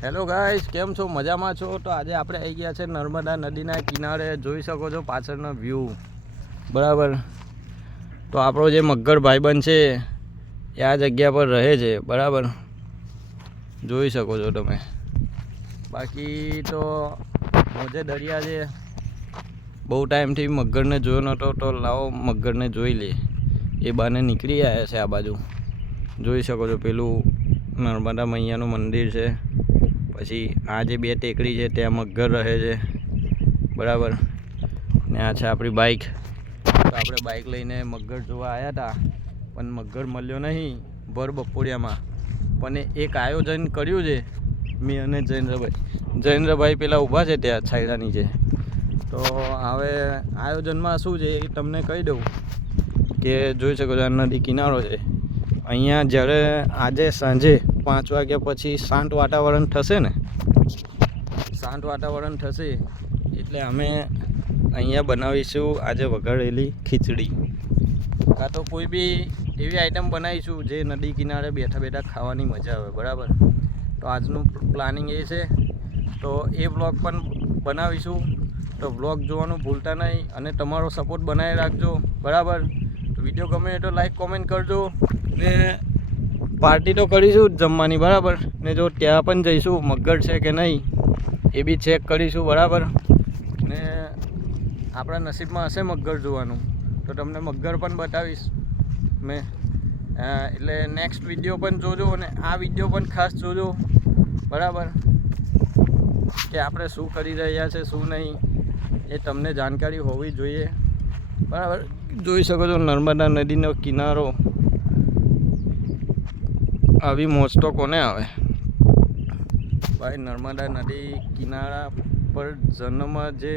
Hello guys, કેમ છો? મજામાં છો? તો આજે આપણે આવી ગયા છે નર્મદા નદીના કિનારે. જોઈ શકો છો પાછળનો વ્યૂ, બરાબર. તો આપણો જે મગર ભાઈબંધ છે એ આ જગ્યા પર રહે છે, બરાબર. જોઈ શકો છો તમે. બાકી તો મોજે દરિયા છે. બહુ ટાઈમથી મગરને જોયો નહોતો, તો લાવો મગરને જોઈ લે. એ બાને નીકળી આવ્યા છે આ બાજુ. જોઈ શકો છો પેલું નર્મદા મૈયાનું મંદિર છે. પછી આ જે બે ટેકરી છે ત્યાં મગર રહે છે, બરાબર. ને આ છે આપણી બાઇક. તો આપણે બાઇક લઈને મગર જોવા આવ્યા હતા, પણ મગર મળ્યો નહીં ભર બપોરિયામાં. પણ એક આયોજન કર્યું છે મેં અને જયેન્દ્રભાઈ પેલા ઊભા છે ત્યાં છાયડા નીચે. તો હવે આયોજનમાં શું છે એ તમને કહી દઉં કે જોઈ શકો છો આ નદી કિનારો છે. અહીંયા જ્યારે આજે સાંજે 5 વાગ્યા પછી શાંત વાતાવરણ થશે ને, શાંત વાતાવરણ થશે એટલે અમે અહીંયા બનાવીશું આજે વઘારેલી ખીચડી, કાં તો કોઈ બી એવી આઈટમ બનાવીશું જે નદી કિનારે બેઠા બેઠા ખાવાની મજા આવે, બરાબર. તો આજનું પ્લાનિંગ એ છે. તો એ બ્લોગ પણ બનાવીશું, તો બ્લોગ જોવાનું ભૂલતા નહીં અને તમારો સપોર્ટ બનાવી રાખજો, બરાબર. તો વિડીયો ગમે તો લાઈક કોમેન્ટ કરજો ને પાર્ટી તો કરીશું જ જમવાની, બરાબર. ને જો ત્યાં પણ જઈશું મગર છે કે નહીં એ બી ચેક કરીશું, બરાબર. ને આપણા નસીબમાં હશે મગર જોવાનું તો તમને મગર પણ બતાવીશ મેં. એટલે નેક્સ્ટ વિડીયો પણ જોજો અને આ વિડીયો પણ ખાસ જોજો, બરાબર. કે આપણે શું કરી રહ્યા છે શું નહીં એ તમને જાણકારી હોવી જોઈએ, બરાબર. જોઈ શકો છો નર્મદા નદીનો કિનારો. આવી મોજ તો કોને આવે ભાઈ. નર્મદા નદી કિનારા પર જન્મ જે